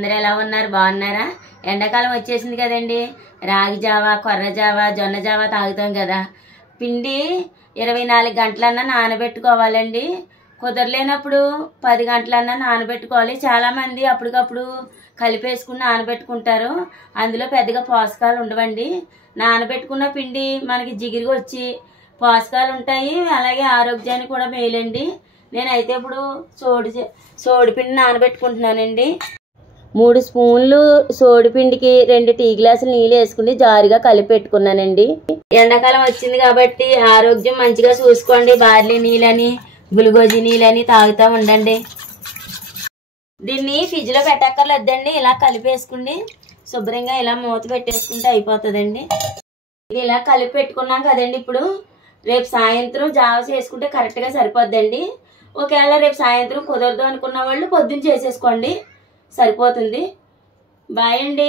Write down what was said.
అందరూ ఎలా ఉన్నారు? బాగున్నారా? ఎండాకాలం వచ్చేసింది కదండి. రాగి జావా, కొర్ర జావా, జొన్న జావా తాగుతాం కదా. పిండి 24 గంటలన్నా నానబెట్టుకోవాలండి. కుదరలేనప్పుడు 10 గంటలన్నా నానబెట్టుకోవాలి. చాలామంది అప్పటికప్పుడు కలిపేసుకుని నానబెట్టుకుంటారు. అందులో పెద్దగా పోషకాలు ఉండవండి. నానబెట్టుకున్న పిండి మనకి జిగురుగా వచ్చి పోషకాలు ఉంటాయి, అలాగే ఆరోగ్యానికి కూడా మేలండి. నేనైతే ఇప్పుడు సోడిపిండి నానబెట్టుకుంటున్నానండి. 3 స్పూన్లు సోడిపిండికి 2 టీ గ్లాసులు నీళ్ళు వేసుకుని జారుగా కలిపి పెట్టుకున్నానండి. ఎండాకాలం వచ్చింది కాబట్టి ఆరోగ్యం మంచిగా చూసుకోండి. బార్లీ నీళ్ళని, గ్లూకోజ్ నీళ్ళని తాగుతూ ఉండండి. దీన్ని ఫ్రిడ్జ్లో పెట్టక్కర్లేదండి. ఇలా కలిపేసుకుని శుభ్రంగా ఇలా మూత పెట్టేసుకుంటే అయిపోతుందండి. ఇది ఇలా కలిపి పెట్టుకున్నాం కదండి. ఇప్పుడు రేపు సాయంత్రం జావ చేసుకుంటే కరెక్ట్గా సరిపోద్దండి. ఒకవేళ రేపు సాయంత్రం కుదరదు అనుకున్న వాళ్ళు పొద్దున్న చేసేసుకోండి, సరిపోతుంది. బాయ్ అండి.